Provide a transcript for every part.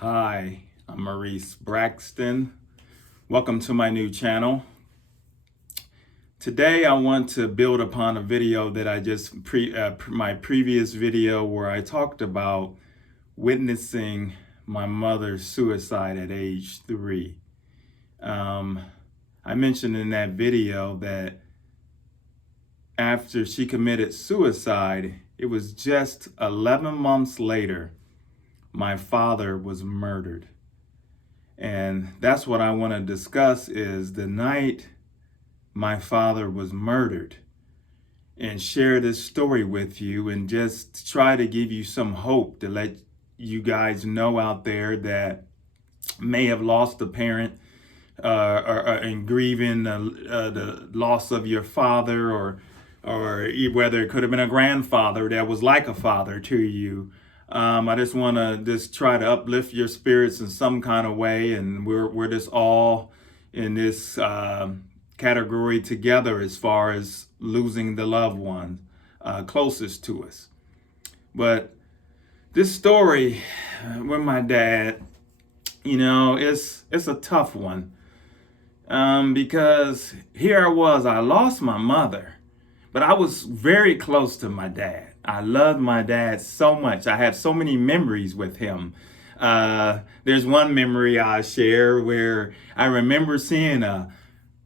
Hi, I'm Maurice Braxton. Welcome to my new channel. Today I want to build upon a video that I just my previous video where I talked about witnessing my mother's suicide at age 3. I mentioned in that video that after she committed suicide, it was just 11 months later my father was murdered. And that's what I want to discuss is the night my father was murdered, and share this story with you and just try to give you some hope to let you guys know out there that may have lost a parent and grieving the loss of your father, or whether it could have been a grandfather that was like a father to you. I just want to try to uplift your spirits in some kind of way, and we're just all in this category together as far as losing the loved one closest to us. But this story with my dad, it's a tough one because here I lost my mother, but I was very close to my dad. I loved my dad so much. I have so many memories with him. There's one memory I share where I remember seeing a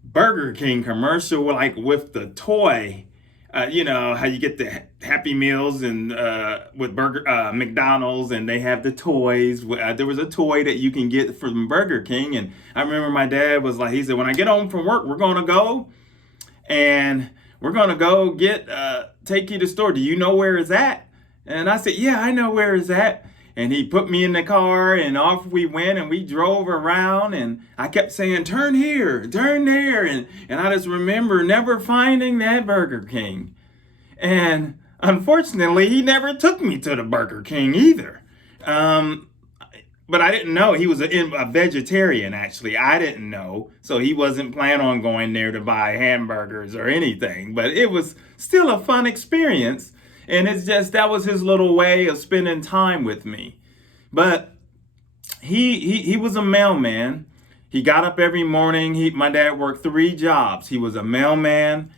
Burger King commercial with the toy. How you get the Happy Meals and with McDonald's, and they have the toys. There was a toy that you can get from Burger King, and I remember my dad was like, he said, when I get home from work, we're gonna go take you to the store. Do you know where it's at? And I said, yeah, I know where it's at. And he put me in the car, and off we went, and we drove around, and I kept saying, turn here, turn there. And I just remember never finding that Burger King. And unfortunately, he never took me to the Burger King either. But I didn't know he was a vegetarian, actually. I didn't know. So he wasn't planning on going there to buy hamburgers or anything. But it was still a fun experience. And it's just, that was his little way of spending time with me. But he was a mailman. He got up every morning. My dad worked 3 jobs. He was a mailman.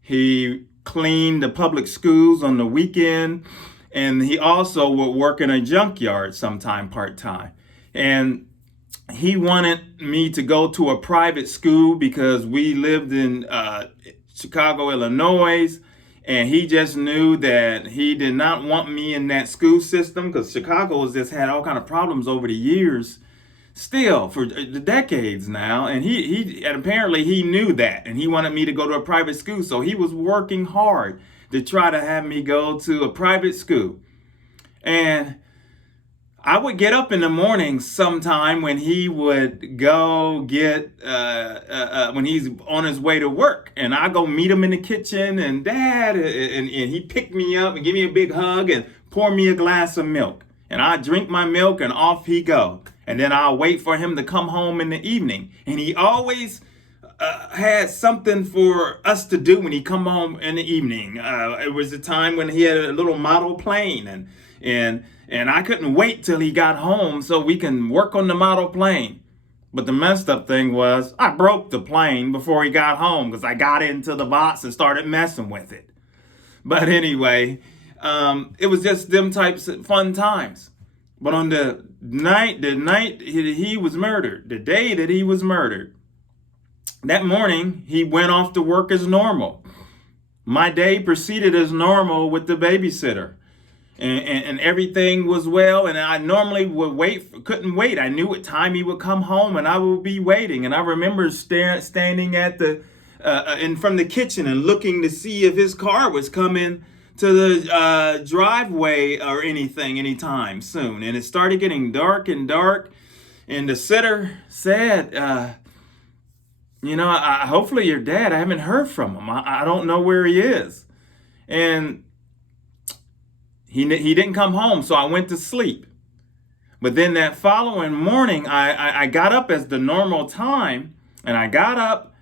He cleaned the public schools on the weekend. And he also would work in a junkyard sometime part-time. And he wanted me to go to a private school because we lived in Chicago, Illinois. And he just knew that he did not want me in that school system because Chicago has just had all kind of problems over the years, still for the decades now. And and apparently he knew that, and he wanted me to go to a private school. So he was working hard to try to have me go to a private school. And I would get up in the morning sometime when he would go when he's on his way to work. And I go meet him in the kitchen, and Dad, and he picked me up and give me a big hug and pour me a glass of milk. And I drink my milk, and off he go. And then I'll wait for him to come home in the evening. And he always had something for us to do when he come home in the evening. It was a time when he had a little model plane, and I couldn't wait till he got home so we can work on the model plane. But the messed up thing was I broke the plane before he got home because I got into the box and started messing with it. But anyway, it was just them types of fun times. But on the night he was murdered, the day that he was murdered, that morning, he went off to work as normal. My day proceeded as normal with the babysitter. And everything was well, and I normally couldn't wait. I knew what time he would come home, and I would be waiting. And I remember standing at from the kitchen and looking to see if his car was coming to the driveway or anytime soon. And it started getting dark and dark, and the sitter said, hopefully your dad, I haven't heard from him. I don't know where he is. And he didn't come home, so I went to sleep. But then that following morning, I got up as the normal time, and I got up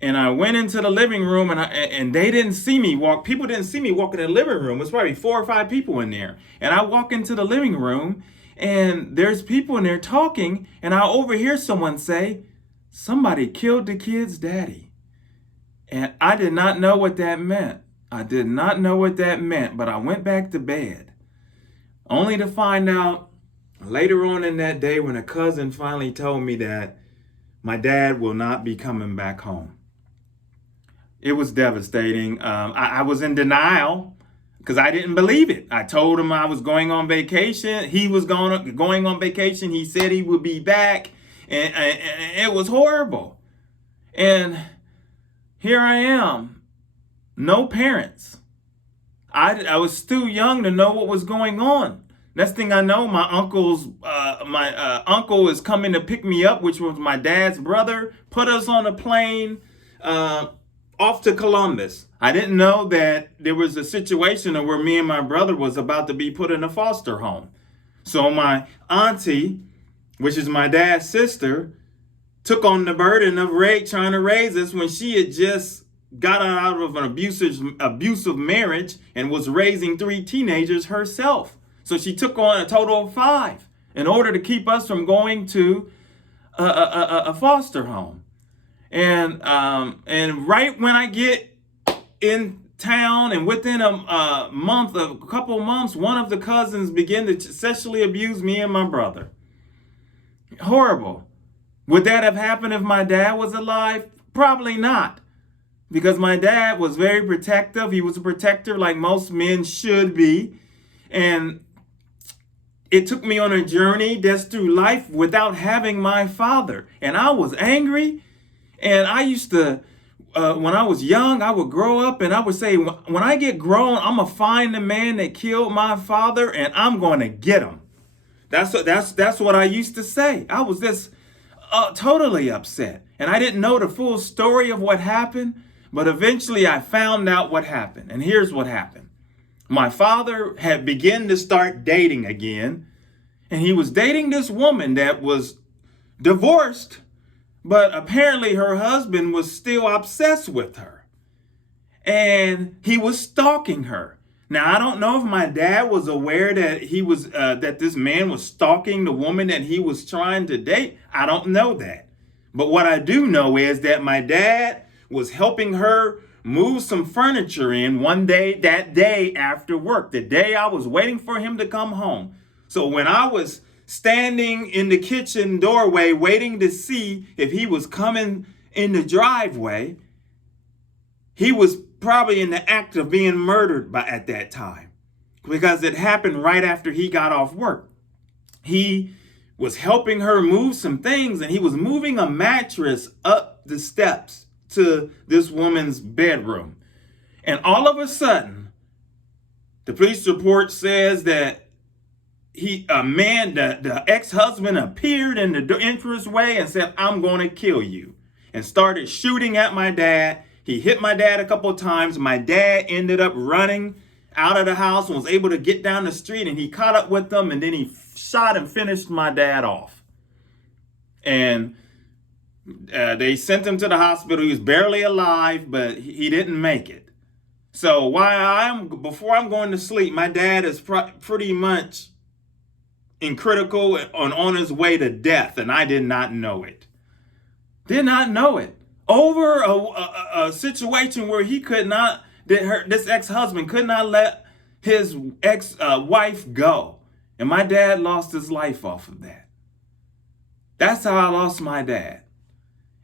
and I went into the living room, and they didn't see me walk. People didn't see me walk in the living room. It was probably 4 or 5 people in there. And I walk into the living room, and there's people in there talking, and I overhear someone say, somebody killed the kid's daddy. And I did not know what that meant. I did not know what that meant, but I went back to bed, only to find out later on in that day when a cousin finally told me that my dad will not be coming back home. It was devastating. I was in denial because I didn't believe it. I told him I was going on vacation. He was going on vacation. He said he would be back, and it was horrible. And here I am, no parents. I was too young to know what was going on. Next thing I know, my uncle is coming to pick me up, which was my dad's brother, put us on a plane off to Columbus. I didn't know that there was a situation where me and my brother was about to be put in a foster home. So my auntie, which is my dad's sister, took on the burden of trying to raise us when she had just got out of an abusive marriage and was raising 3 teenagers herself. So she took on a total of 5 in order to keep us from going to a foster home. And right when I get in town, and within a couple of months, one of the cousins began to sexually abuse me and my brother. Horrible. Would that have happened if my dad was alive? Probably not. Because my dad was very protective. He was a protector like most men should be. And it took me on a journey just through life without having my father. And I was angry. And I used to, when I was young, I would grow up and I would say, when I get grown, I'm going to find the man that killed my father and I'm going to get him. That's what I used to say. I was just totally upset. And I didn't know the full story of what happened. But eventually I found out what happened. And here's what happened. My father had begun to start dating again. And he was dating this woman that was divorced. But apparently her husband was still obsessed with her. And he was stalking her. Now, I don't know if my dad was aware that that this man was stalking the woman that he was trying to date. I don't know that. But what I do know is that my dad was helping her move some furniture in that day after work, the day I was waiting for him to come home. So when I was standing in the kitchen doorway waiting to see if he was coming in the driveway, he was probably in the act of being murdered at that time, because it happened right after he got off work. He was helping her move some things, and he was moving a mattress up the steps to this woman's bedroom. And all of a sudden, the police report says that the ex-husband appeared in the entranceway and said, "I'm going to kill you," and started shooting at my dad. He hit my dad a couple of times. My dad ended up running out of the house and was able to get down the street, and he caught up with them, and then he shot and finished my dad off. And they sent him to the hospital. He was barely alive, but he didn't make it. So before I'm going to sleep, my dad is pretty much in critical on his way to death, and I did not know it. Did not know it. Over a situation where this ex-husband could not let his ex-wife go. And my dad lost his life off of that. That's how I lost my dad.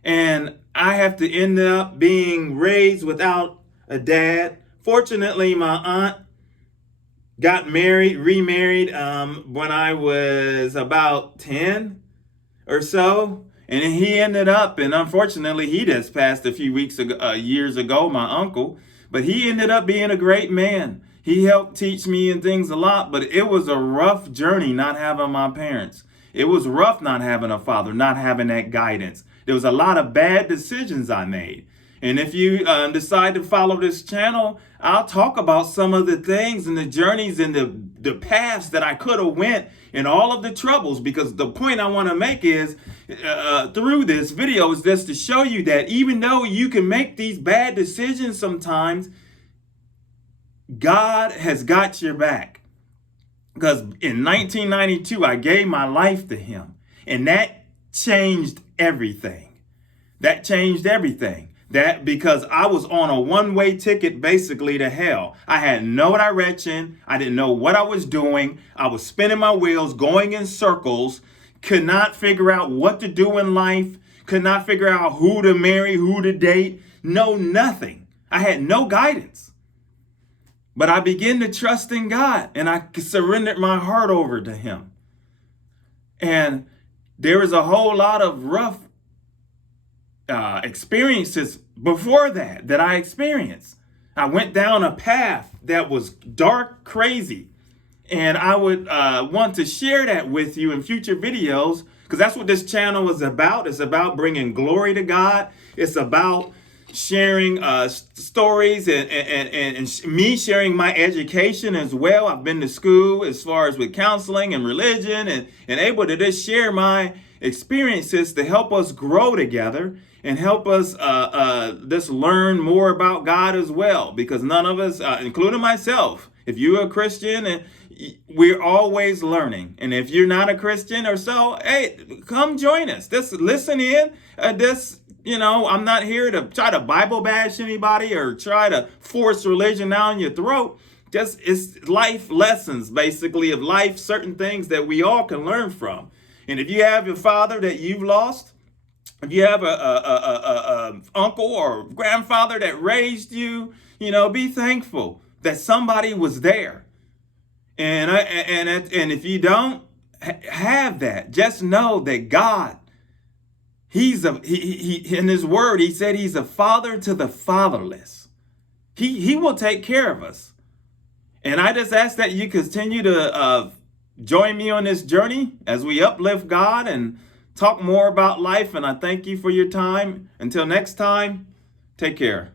And I have to end up being raised without a dad. Fortunately, my aunt got remarried when I was about 10 or so. And he ended up, and unfortunately, he just passed a few years ago, my uncle. But he ended up being a great man. He helped teach me and things a lot, but it was a rough journey not having my parents. It was rough not having a father, not having that guidance. There was a lot of bad decisions I made. And if you decide to follow this channel, I'll talk about some of the things and the journeys and the paths that I could have went and all of the troubles, because the point I want to make is through this video is just to show you that even though you can make these bad decisions sometimes, God has got your back. Because in 1992, I gave my life to him, and that changed everything. That changed everything. That because I was on a one-way ticket basically to hell. I had no direction. I didn't know what I was doing. I was spinning my wheels, going in circles, could not figure out what to do in life, could not figure out who to marry, who to date, no nothing. I had no guidance. But I began to trust in God, and I surrendered my heart over to him. And there was a whole lot of rough experiences before that I experienced. I went down a path that was dark, crazy. And I would want to share that with you in future videos, because that's what this channel is about. It's about bringing glory to God. It's about sharing stories and me sharing my education as well. I've been to school as far as with counseling and religion, and able to just share my experiences to help us grow together and help us just learn more about God as well. Because none of us, including myself, if you're a Christian, and we're always learning. And if you're not a Christian or so, hey, come join us. Just listen in. I'm not here to try to Bible bash anybody or try to force religion down your throat. Just it's life lessons, basically, of life, certain things that we all can learn from. And if you have a father that you've lost, if you have a uncle or grandfather that raised you, be thankful that somebody was there. And if you don't have that, just know that God, he in his word, he said he's a father to the fatherless. He will take care of us. And I just ask that you continue to join me on this journey as we uplift God and talk more about life. And I thank you for your time. Until next time, take care.